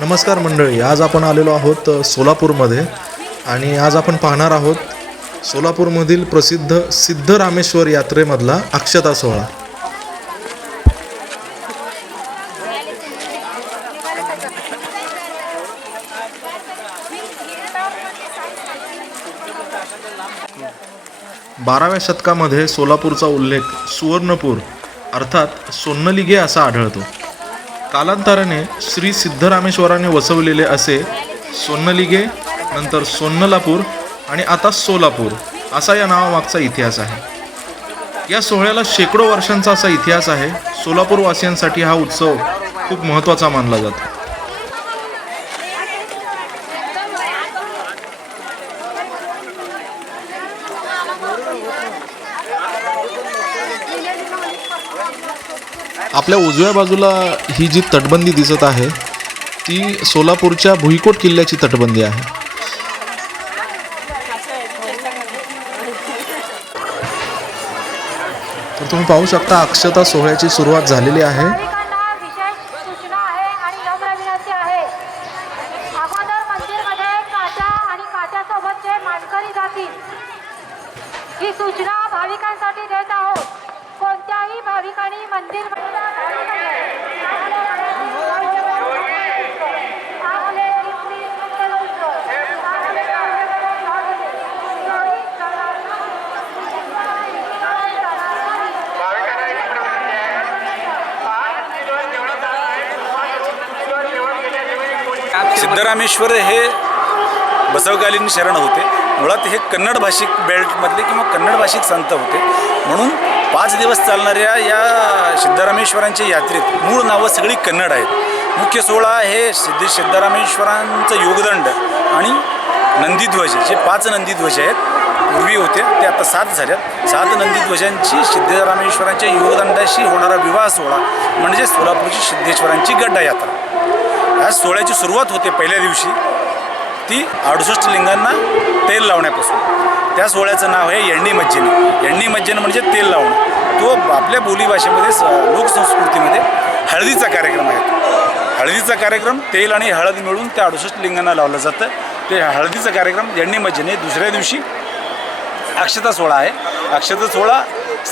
नमस्कार मंडळी, आज आपण आलेलो आहोत सोलापूरमध्ये आणि आज आपण पाहणार आहोत सोलापूरमधील प्रसिद्ध सिद्धरामेश्वर यात्रेमधला अक्षता सोहळा। बाराव्या शतकामध्ये सोलापूरचा उल्लेख सुवर्णपूर अर्थात सोन्नलिगे असा आढळतो। कालांतराने श्री सिद्धरामेश्वराने वसवलेले असे सोन्नलिगे, नंतर सोन्नलापूर आणि आता सोलापूर असा या नावामागचा इतिहास आहे। या सोहळ्याला शेकडो वर्षांचा असा इतिहास आहे। सोलापूर वासियांसाठी हा उत्सव खूप महत्त्वाचा मानला जातो। आपल्या उजव्या बाजूला ही जी तटबंदी दिसत आहे ती सोलापूरच्या भुईकोट किल्ल्याची तटबंदी आहे। तर तुम्ही पाहू शकता अक्षता सोहळ्याची सुरुवात झालेली आहे। ही सूचना भाविकांसाठी देत आहोत। कोणत्याही भाविकांनी मंदिर सिद्धरामेश्वर हे बसवकालीन शरण होते। मुळात हे कन्नड भाषिक बेल्टमधले किंवा कन्नड भाषिक संत होते। म्हणून 5 दिवस चालणाऱ्या या सिद्धरामेश्वरांच्या यात्रेत मूळ नावं सगळी कन्नड आहेत। मुख्य सोहळा हे सिद्धरामेश्वरांचं योगदंड आणि नंदीध्वज, जे 5 नंदीध्वज आहेत पूर्वी होते ते आता 7 झाल्यात। 7 नंदीध्वजांची सिद्धरामेश्वरांच्या योगदंडाशी होणारा विवाह सोहळा म्हणजे सोलापूरची सिद्धेश्वरांची गड्डा यात्रा। या सोहळ्याची सुरुवात होते पहिल्या दिवशी ती 68 लिंगांना तेल लावण्यापासून। त्या सोहळ्याचं नाव आहे येण्णी मज्जनी। येण्णी मज्जन म्हणजे तेल लावणं। तो आपल्या बोलीभाषेमध्ये लोकसंस्कृतीमध्ये हळदीचा कार्यक्रम आहे। हळदीचा कार्यक्रम तेल आणि हळद मिळून त्या 68 लिंगांना लावलं जातं। ते हळदीचा कार्यक्रम येण्णी मज्जनी। दुसऱ्या दिवशी अक्षता सोहळा आहे। अक्षता सोहळा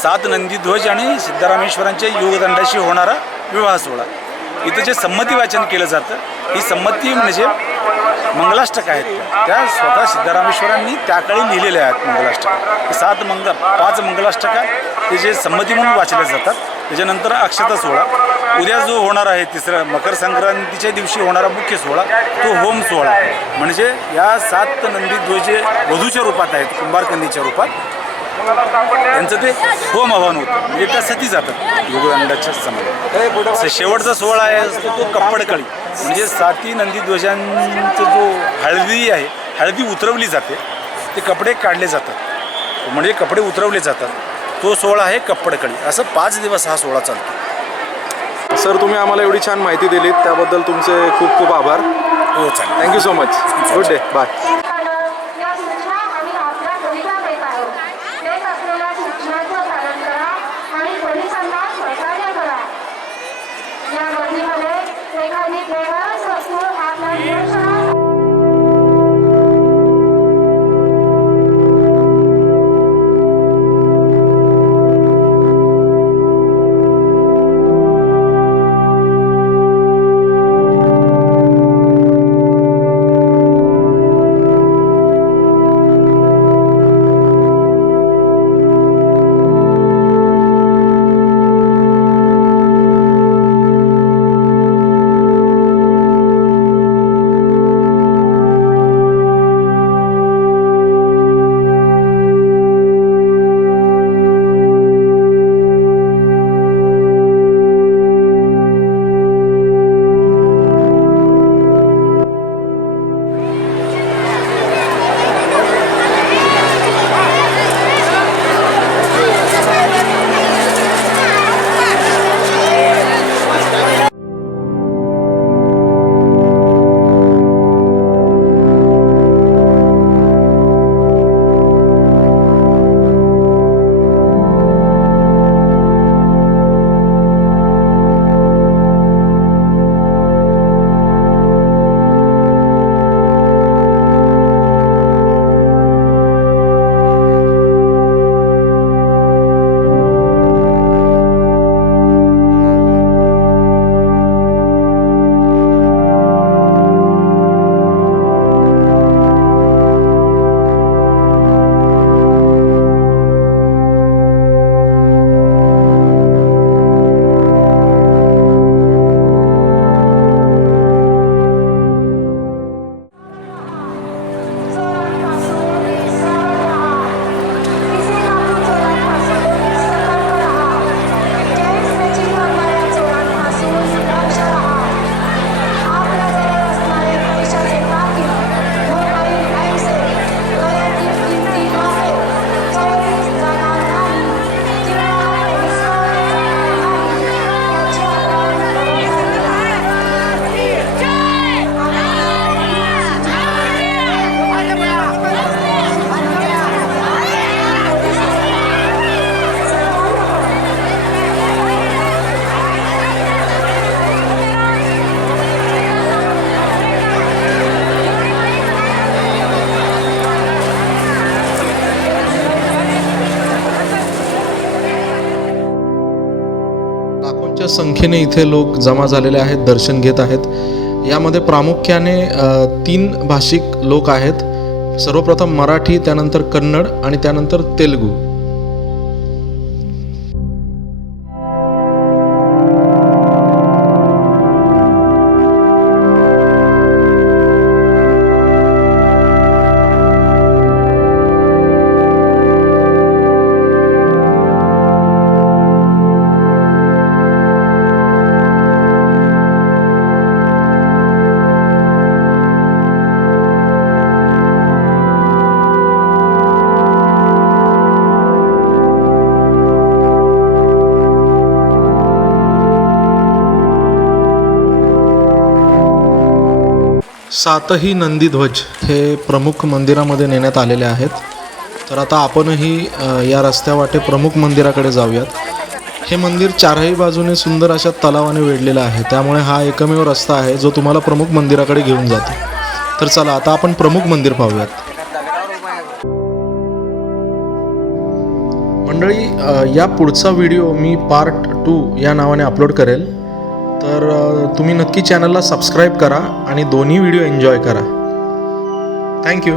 7 नंदीध्वज आणि सिद्धरामेश्वरांच्या योगदंडाशी होणारा विवाह सोहळा। इथं जे संमती वाचन केलं जातं, ही संमती म्हणजे मंगलाष्टक आहेत त्या स्वतः सिद्धरामेश्वरांनी त्या काळी लिहिलेल्या आहेत। मंगलाष्टक 5 मंगलाष्टक ते जे संमती म्हणून वाचले जातात। त्याच्यानंतर अक्षता सोहळा उद्या जो होणार आहे तिसरा मकर संक्रांतीच्या दिवशी होणारा मुख्य सोहळा तो होम सोहळा म्हणजे या 7 नंदीध्वज वधूच्या रूपात आहेत, कुंभारकंदीच्या रूपात त्यांचं ते होम आव्हान होतं म्हणजे त्या सती जातात योगदंडाच्या समोर। शेवटचा सोहळा आहे तो कप्पडकळी म्हणजे 7 नंदीध्वजांचं जो हळदी आहे, हळदी उतरवली जाते, ते कपडे काढले जातात म्हणजे कपडे उतरवले जातात, तो सोहळा आहे कप्पडकळी। असं 5 दिवस हा सोहळा चालतो। सर, तुम्ही आम्हाला एवढी छान माहिती दिलीत त्याबद्दल तुमचे खूप खूप आभार। हो चालेल, thank you so much. Good day, bye. संख्येने इथे लोक जमा झालेले आहेत, दर्शन घेत आहेत. यामध्ये प्रामुख्याने 3 भाषिक लोक आहेत. सर्वप्रथम मराठी, त्यानंतर कन्नड आणि त्यानंतर तेलुगू. सातही नंदीध्वज हे प्रमुख मंदिरामध्ये नेण्यात आलेले आहेत. तर आता आपणही या रस्त्यावाटे प्रमुख मंदिराकडे जाऊयात. हे मंदिर चारही बाजूने सुंदर अशा तलावाने वेढलेलं आहे, त्यामुळे हा एकमेव रस्ता आहे जो तुम्हाला प्रमुख मंदिराकडे घेऊन जातो. तर चला आता आपण प्रमुख मंदिर पाहूयात. मंडळी, या पुढचा व्हिडिओ मी पार्ट 2 या नावाने अपलोड करेल. तर तुम्ही नक्की चॅनलला सबस्क्राईब करा आणि दोन्ही व्हिडिओ एन्जॉय करा. थँक्यू.